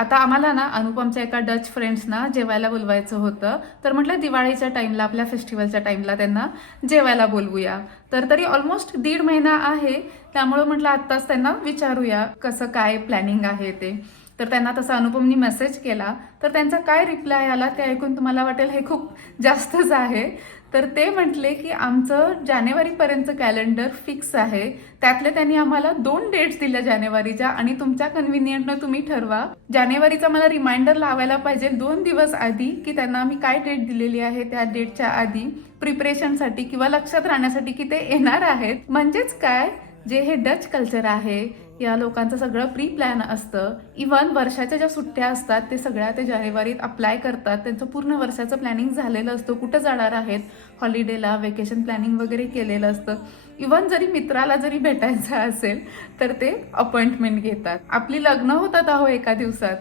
आता आम्हाला ना अनुपमच्या एका डच फ्रेंड्सना जेवायला बोलवायचं होतं, तर म्हटलं दिवाळीच्या टाइमला, आपल्या फेस्टिवलच्या टाइमला त्यांना जेवायला बोलवूया. तर तरी ऑलमोस्ट 1.5 महिना आहे, त्यामुळे म्हटलं आत्ताच त्यांना विचारूया कसं काय प्लॅनिंग आहे ते. तर त्यांना तसा अनुपमनी मेसेज केला, तर त्यांचा काय रिप्लाय आला ते ऐकून तुम्हाला वाटेल हे खूप जास्तच आहे. तर ते म्हटले की आमचं जानेवारीपर्यंतचं कॅलेंडर फिक्स आहे, त्यातले त्यांनी आम्हाला 2 डेट्स दिल्या जानेवारीच्या, आणि तुमच्या कन्व्हिनियंटनं तुम्ही ठरवा. जानेवारीचा मला रिमाइंडर लावायला पाहिजे 2 दिवस आधी की त्यांना आम्ही काय डेट दिलेली आहे त्या डेटच्या आधी, प्रिपरेशनसाठी किंवा लक्षात राहण्यासाठी की ते येणार आहेत. म्हणजेच काय, जे हे डच कल्चर आहे या लोकांचं सगळं प्री प्लॅन असतं. इव्हन वर्षाच्या ज्या सुट्ट्या असतात ते सगळ्या ते जानेवारीत अप्लाय करतात. त्यांचं पूर्ण वर्षाचं प्लॅनिंग झालेलं असतं, कुठं जाणार आहेत हॉलिडेला, वेकेशन प्लॅनिंग वगैरे केलेलं असतं. इव्हन जरी मित्राला जरी भेटायचं असेल तर ते अपॉइंटमेंट घेतात. आपली लग्न होतात अहो एका दिवसात.